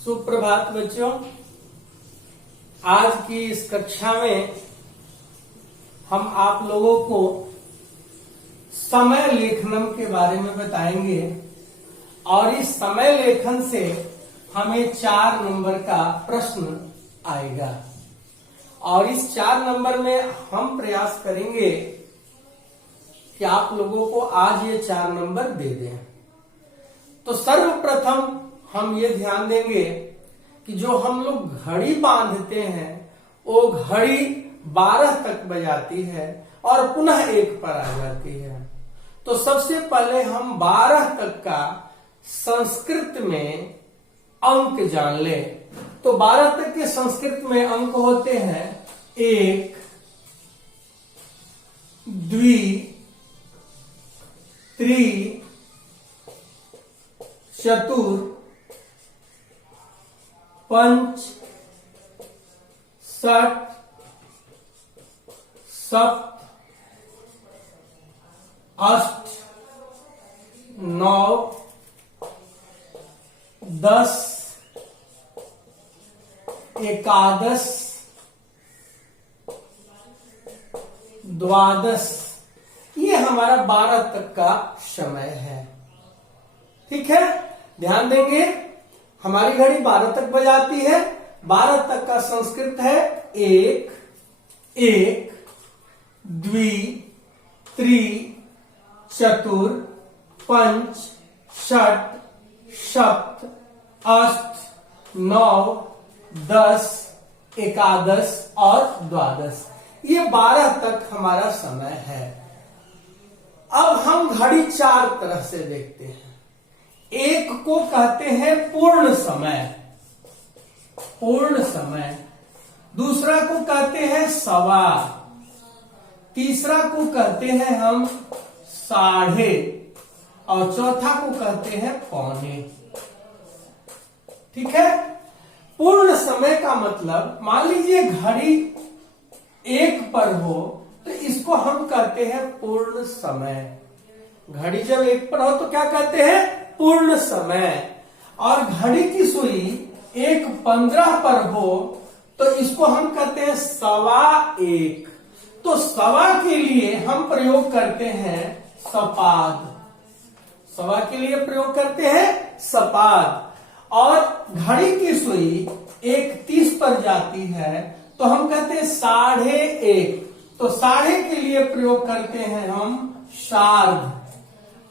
सुप्रभात बच्चों। आज की इस कक्षा में हम आप लोगों को समय लेखनम के बारे में बताएंगे और इस समय लेखन से हमें 4 नंबर का प्रश्न आएगा और इस 4 नंबर में हम प्रयास करेंगे कि आप लोगों को आज ये 4 नंबर दे दें। तो सर्वप्रथम हम ये ध्यान देंगे कि जो हम लोग घड़ी बांधते हैं वो घड़ी 12 तक बजाती है और पुनः 1 पर आ जाती है। तो सबसे पहले हम 12 तक का संस्कृत में अंक जान ले। तो 12 तक के संस्कृत में अंक होते हैं 1, 2, 3, चतुर, 5, 6, 7, 8, 9, 10, 11, 12। ये हमारा 12 तक का समय है। ठीक है, ध्यान देंगे। हमारी घड़ी 12 तक बजाती है। 12 तक का संस्कृत है 1, 2, 3, चतुर, 5, 6, 7, 8, 9, 10, 11 और 12। ये 12 तक हमारा समय है। अब हम घड़ी 4 तरह से देखते हैं। एक को कहते हैं पूर्ण समय, पूर्ण समय। दूसरा को कहते हैं सवा। तीसरा को कहते हैं हम साढ़े और चौथा को कहते हैं पौने। ठीक है। पूर्ण समय का मतलब, मान लीजिए घड़ी 1 पर हो तो इसको हम कहते हैं पूर्ण समय। घड़ी जब 1 पर हो तो क्या कहते हैं? पूर्ण समय। और घड़ी की सुई 1:15 पर हो तो इसको हम कहते हैं सवा 1। तो सवा के लिए हम प्रयोग करते हैं सपाद। सवा के लिए प्रयोग करते हैं सपाद। और घड़ी की सुई 1:30 पर जाती है तो हम कहते हैं 1:30। तो साढ़े के लिए प्रयोग करते हैं हम शार्ध।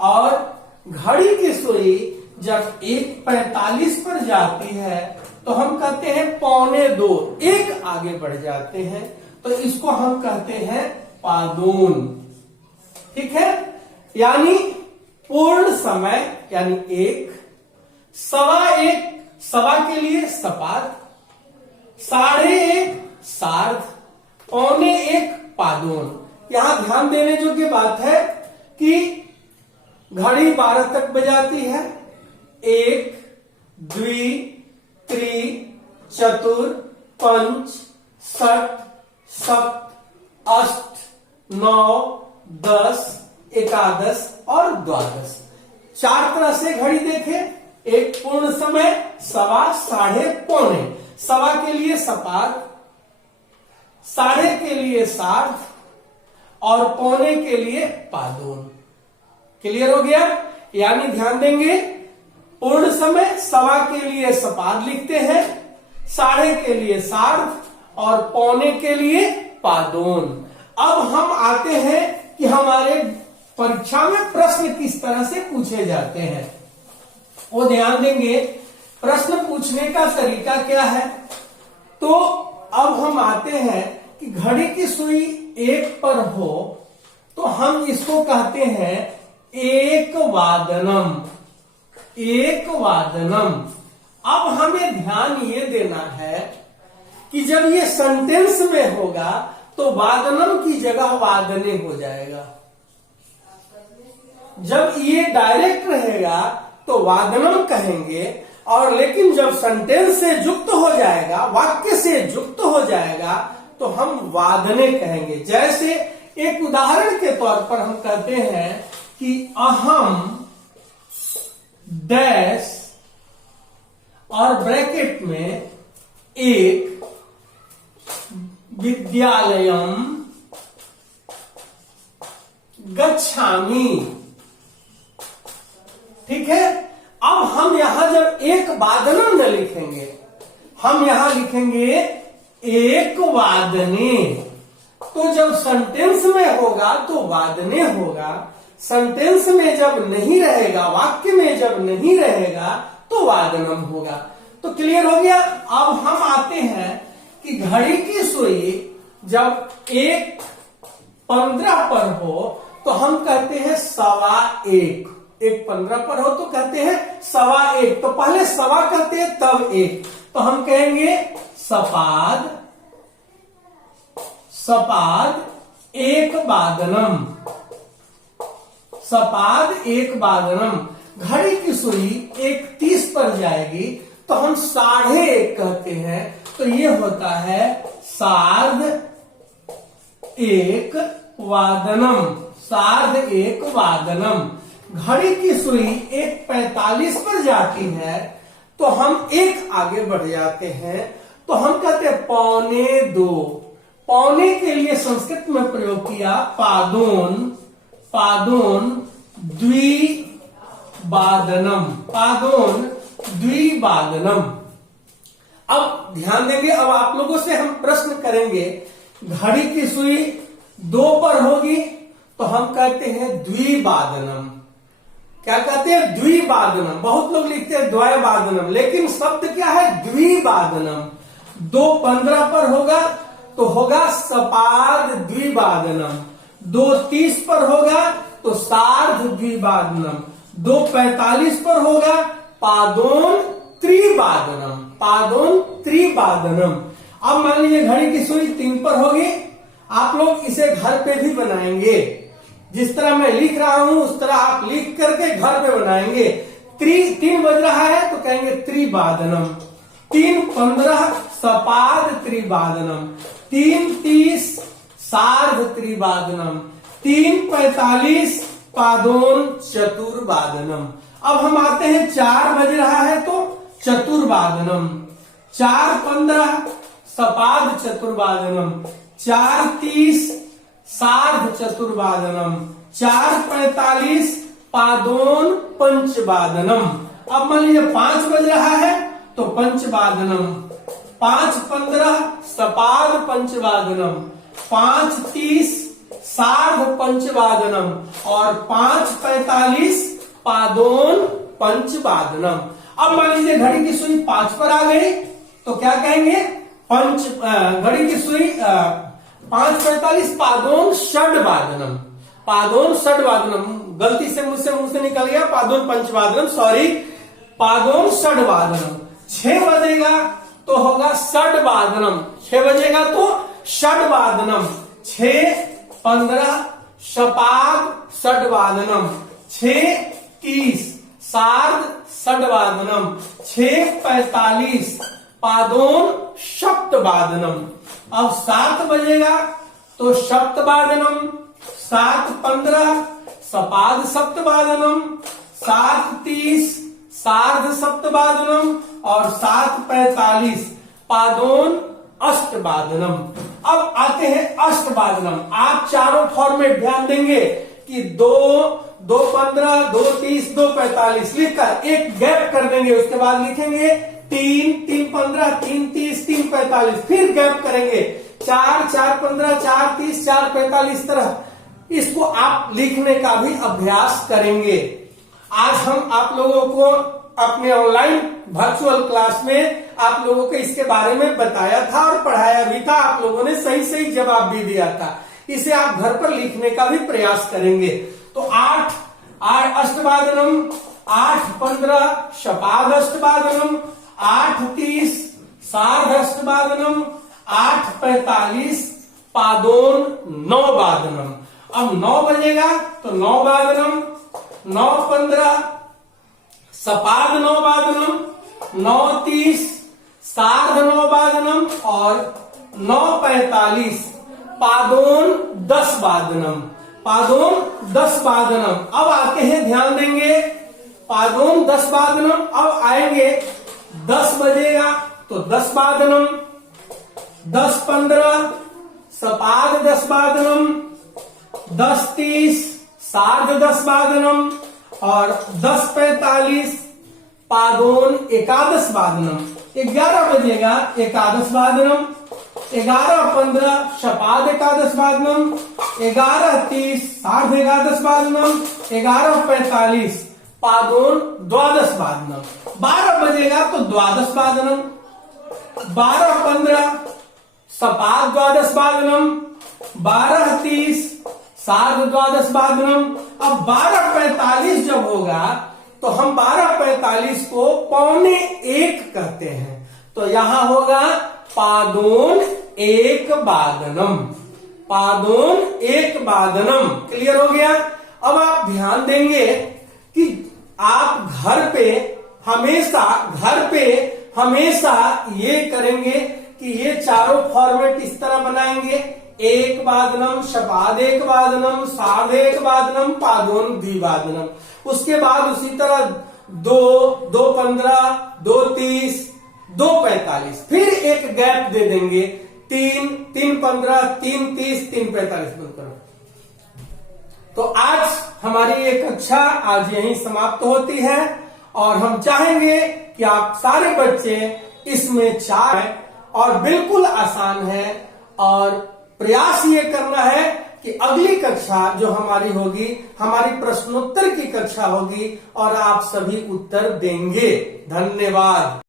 और घड़ी की सुई जब 1:45 पर जाती है तो हम कहते हैं 1:45, 1 आगे बढ़ जाते हैं तो इसको हम कहते हैं पादून। ठीक है। यानी पूर्ण समय यानी 1, सवा 1 सवा के लिए सपाद, 1:30 सार्ध, 1:45 पादून। यहां ध्यान देने योग्य बात है कि घड़ी 12 तक बजाती है। 1, 2, 3, चतुर, 5, 6, 7, 8, 9, 10, 11 और 12। 4 तरह से घड़ी देखें। एक पूर्ण समय, सवा, साढ़े, पौने। सवा के लिए सपाद, साढ़े के लिए सार्ध और पौने के लिए पादून। क्लियर हो गया? यानी ध्यान देंगे, पूर्ण समय सवा के लिए सपाद लिखते हैं, साढ़े के लिए सार्ध और पौने के लिए पादून। अब हम आते हैं कि हमारे परीक्षा में प्रश्न किस तरह से पूछे जाते हैं। वो ध्यान देंगे, प्रश्न पूछने का तरीका क्या है। तो अब हम आते हैं कि घड़ी की सुई 1 पर हो तो हम इसको कहते हैं एक वादनम। एक वादनम। अब हमें ध्यान ये देना है कि जब ये सेंटेंस में होगा तो वादनम की जगह वादने हो जाएगा। जब ये डायरेक्ट रहेगा तो वादनम कहेंगे, और लेकिन जब सेंटेंस से युक्त हो जाएगा, वाक्य से युक्त हो जाएगा तो हम वादने कहेंगे। जैसे एक उदाहरण के तौर पर हम कहते हैं कि अहम डैश और ब्रैकेट में एक विद्यालयम गच्छामि। ठीक है, अब हम यहां जब एक वादनम न लिखेंगे, हम यहां लिखेंगे एक वादने। तो जब सेंटेंस में होगा तो वादने होगा, सेंटेंस में जब नहीं रहेगा, वाक्य में जब नहीं रहेगा तो वादनम होगा। तो क्लियर हो गया। अब हम आते हैं कि घड़ी की सुई जब 1:15 पर हो तो हम कहते हैं 1:15। 1:15 पर हो तो कहते हैं 1:15। तो पहले सवा कहते हैं तब एक, तो हम कहेंगे सपाद एक वादनम। सपाद एक वादनम। घड़ी की सुई 1:30 पर जाएगी तो हम 1:30 कहते हैं, तो ये होता है 1:15 वादनम। 1:15 वादनम। घड़ी की सुई 1:45 पर जाती है तो हम एक आगे बढ़ जाते हैं, तो हम कहते हैं 1:45। पौने के लिए संस्कृत में प्रयोग किया पादोन द्विवादनम। पादोन द्विवादनम। अब ध्यान देंगे, अब आप लोगों से हम प्रश्न करेंगे, घड़ी की सुई 2 पर होगी तो हम कहते हैं द्विवादनम। क्या कहते हैं? द्विवादनम। बहुत लोग लिखते हैं द्वयवादनम, लेकिन शब्द क्या है? द्विवादनम। 2:15 पर होगा तो होगा सपाद द्विवादनम। 2:30 पर होगा तो सार्ध द्विवादनम। 2:45 पर होगा पादोन त्रिवादनम। पादोन त्रिवादनम। अब मान लीजिए घड़ी की सुई 3 पर होगी, आप लोग इसे घर पे भी बनाएंगे। जिस तरह मैं लिख रहा हूं उस तरह आप लिख करके घर पे बनाएंगे। 3 बज रहा है तो कहेंगे त्रिवादनम। 3:15 सपाद त्रिवादनम। 3:30 सार्ध त्रिवादनम। 3:45 पादोन चतुर्वादनम। अब हम आते हैं 4 बज रहा है तो चतुर्वादनम। 4:15 सपाद चतुर्वादनम। 4:30 सार्ध चतुर्वादनम। 4:45 पादोन पंचवादनम। अब मान लीजिए 5 बज रहा है तो पंचवादनम। 5:15 सपाद पंचवादनम। 5:30 सार्ध पंचवादनम और 5:45 पादोन पंचवादनम। अब मान लीजिए घड़ी की सुई 5 पर आ गई तो क्या कहेंगे? घड़ी की सुई 5:45 पादोन षड्वादनम। पादोन षड्वादनम। गलती से मुझसे निकल गया पादोन पंचवादनम, सॉरी। पादोन षड्वादनम। 6 बजेगा तो होगा षड्वादनम। 6 बजेगा तो षड्वादनम। 6:15 सपाद षड्वादनम। 6:30 सार्ध षड्वादनम। 6:45 पादोन सप्तवादनम। अब 7 बजेगा तो सप्तवादनम। 7:15 सपाद सप्तवादनम। 7:30 सार्ध सप्तवादनम और 7:45 पादोन अष्टवादनम। अब आते हैं अष्टवादनम। आप चारों फॉर्मेट ध्यान देंगे कि 2:15 2:30 2:45 लिखकर एक गैप कर देंगे, उसके बाद लिखेंगे 3:15 3:30 3:45, फिर गैप करेंगे 4:15 4:30 4:45 तरह। इसको आप लिखने का भी अभ्यास करेंगे। आज हम आप लोगों को अपने ऑनलाइन वर्चुअल क्लास में आप लोगों को इसके बारे में बताया था और पढ़ाया भी था। आप लोगों ने सही सही जवाब भी दिया था। इसे आप घर पर लिखने का भी प्रयास करेंगे। तो 8 अष्टवादनम, 8:15 शपाद अष्टवादनम, 8:30 सार्ध अष्टवादनम, 8:45 पादोन नववादनम। अब 9 बजेगा तो नववादनम। 9:15 सपाद नववादनम। 9:30 सार्ध नववादनम और 9:45 पादोन 10 वादनम। पादोन 10 वादनम। अब आते हैं, ध्यान देंगे, पादोन 10 वादनम। अब आएंगे 10 बजेगा तो 10 वादनम, 10:15 सपाद 10 वादनम, 10:30 सार्ध 10 वादनम और 10:45 पादोन एकादश वादनम। 11 बजेगा एकादश वादनम, 11:15 शपाद एकादश वादनम, 11:30 सार्ध एकादश वादनम, 11:45 पादोन द्वादश वादनम। 12 बजेगा तो द्वादश वादनम, 12:15 सपाद द्वादश वादनम, 12:30 सार्ध द्वादश वादनम। अब 12:45 जब होगा तो हम 12:45 को 12:45 कहते हैं, तो यहां होगा पादोन 1 वादनम, पादोन 1 वादनम। क्लियर हो गया। अब आप ध्यान देंगे कि आप घर पे हमेशा ये करेंगे कि ये चारों फॉर्मेट इस तरह बनाएंगे, 1 वादनम, शपाद 1 वादनम, सार्ध 1 वादनम, पादोन द्विवादनम। उसके बाद उसी तरह 2, 2:15, 2:30, 2:45, फिर एक गैप दे देंगे 3, 3:15, 3:30, 3:45 बंद करो। तो आज हमारी ये कक्षा आज यहीं समाप्त होती है और हम चाहेंगे कि आप सारे बच्चे इसमें चाहें, और बिल्कुल आसान है और प्रयास ये करना है कि अगली कक्षा जो हमारी होगी, हमारी प्रश्नोत्तर की कक्षा होगी और आप सभी उत्तर देंगे। धन्यवाद।